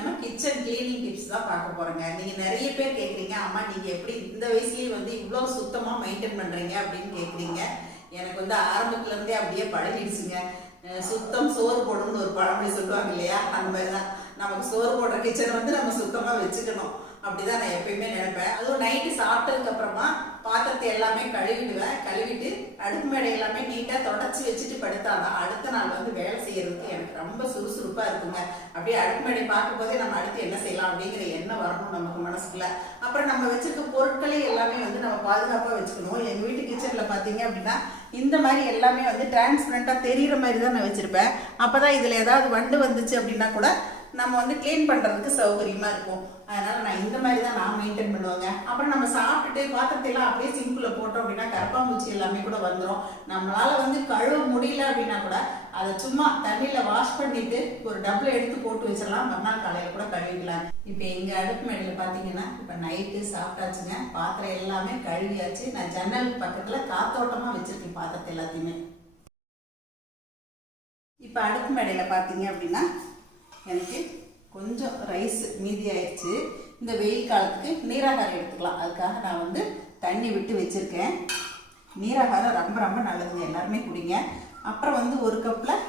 நம்ம kitchen cleaning tips தான் பார்க்க போறோங்க. நீங்க நிறைய பேர் கேக்குறீங்க அம்மா நீங்க எப்படி இந்த வயசுலயே வந்து இவ்வளவு சுத்தமா மெயின்டைன் பண்றீங்க? அப்படின்னு கேக்குறீங்க. எனக்கு வந்து ஆரம்பத்துல இருந்தே அப்படியே பழகிடுச்சுங்க. சுத்தம் சோறு போடணும்னு ஒரு பழமொழி சொல்லுவாங்க இல்லையா? அந்த மாதிரி தான். நமக்கு சோறு போடுற கிச்சனை வந்து நம்ம சுத்தமா வச்சுக்கணும். அப்படிதான் நான் எப்பயுமே நினைப்பேன். அதுவும் நைட்டு சாப்பிட்டதுக்கு அப்புறமா பாத்திரத்தை எல்லாமே கழுவிடுவேன் கழுவிட்டு அடுப்பு மேடை எல்லாமே நீட்டா தொடச்சி வச்சுட்டு படுத்தாதான் அடுத்த நாள் வந்து வேலை செய்யறதுக்கு எனக்கு ரொம்ப சுறுசுறுப்பா இருக்குங்க. அப்படியே அடுப்பு மேடை பார்க்கும் போதே நம்ம அடுத்து என்ன செய்யலாம் அப்படிங்கிற எண்ணம் வரணும் நமக்கு மனசுக்குள்ள. அப்புறம் நம்ம வச்சிருக்க பொருட்களே எல்லாமே வந்து நம்ம பாதுகாப்பா வச்சுக்கணும். எங்க வீட்டு கிச்சன்ல பாத்தீங்க அப்படின்னா இந்த மாதிரி எல்லாமே வந்து டிரான்ஸ்பரண்டா தெரிகிற மாதிரி தான் நான் வச்சிருப்பேன். அப்பதான் இதுல ஏதாவது வண்டு வந்துச்சு அப்படின்னா கூட நம்ம வந்து க்ளீன் பண்ணுறதுக்கு சௌகரியமாக இருக்கும். அதனால் நான் இந்த மாதிரி தான் நான் மெயின்டைன் பண்ணுவாங்க. அப்புறம் நம்ம சாப்பிட்டுட்டு பாத்திரத்தை எல்லாம் அப்படியே சிம்பிள போட்டோம் அப்படின்னா கரப்பாம்பூச்சி எல்லாமே கூட வந்துடும் நம்மளால் வந்து கழுவ முடியல அப்படின்னா கூட அதை சும்மா தண்ணியில் வாஷ் பண்ணிட்டு ஒரு டப்பில் எடுத்து போட்டு வச்சிடலாம். மறுநாள் காலையில் கூட கழுவிக்கலாம். இப்போ எங்கள் அடுப்பு மேடையில் பார்த்தீங்கன்னா இப்போ நைட்டு சாப்பிட்டாச்சுங்க. பாத்திரம் எல்லாமே கழுவியாச்சு. நான் ஜன்னல் பக்கத்தில் காத்தோட்டமாக வச்சிருக்கேன் பாத்திரத்தை எல்லாத்தையுமே. இப்போ அடுப்பு மேடையில் பார்த்தீங்க அப்படின்னா எனக்கு கொஞ்சம் ரைஸ் மீதி ஆயிடுச்சு இந்த வெயில் காலத்துக்கு நீராகாரம் எடுத்துக்கலாம். அதுக்காக நான் வந்து தண்ணி விட்டு வச்சுருக்கேன். நீராகாரம் ரொம்ப ரொம்ப நல்லதுங்க. எல்லாருமே குடிங்க. அப்புறம் வந்து ஒரு கப்பில்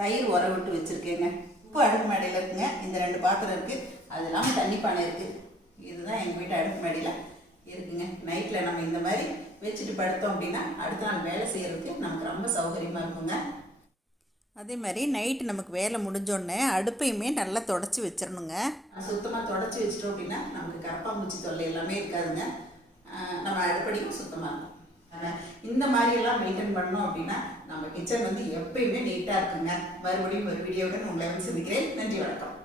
தயிர் உர விட்டு வச்சுருக்கேங்க. உப்பு அடுப்பு மேடையில் இருக்குங்க. இந்த ரெண்டு பாத்திரம் இருக்குது அது இல்லாமல் தண்ணி பானை இருக்குது இதுதான் எங்கள் வீட்டு அடுப்பு மேடையில் இருக்குங்க. நைட்டில் நம்ம இந்த மாதிரி வச்சுட்டு படுத்தோம் அப்படின்னா அடுத்த நாள் வேலை செய்கிறதுக்கு நமக்கு ரொம்ப சௌகரியமாக இருக்குங்க. அதே மாதிரி நைட்டு நமக்கு வேலை முடிஞ்சோடனே அடுப்பையுமே நல்லா தொடச்சி வச்சிடணுங்க சுத்தமாக தொடச்சி வச்சிட்டோம் அப்படின்னா நமக்கு கரப்பாம்பூச்சி தொல்லை எல்லாமே இருக்காதுங்க. நம்ம அடுப்படியும் சுத்தமாக இருக்கும் இந்த மாதிரியெல்லாம் மெயின்டைன் பண்ணோம் அப்படின்னா நம்ம கிச்சன் வந்து எப்பயுமே நீட்டாக இருக்குங்க. மறுபடியும் ஒரு வீடியோவுடன் உங்களை வந்து சந்திக்கிறேன். நன்றி வணக்கம்.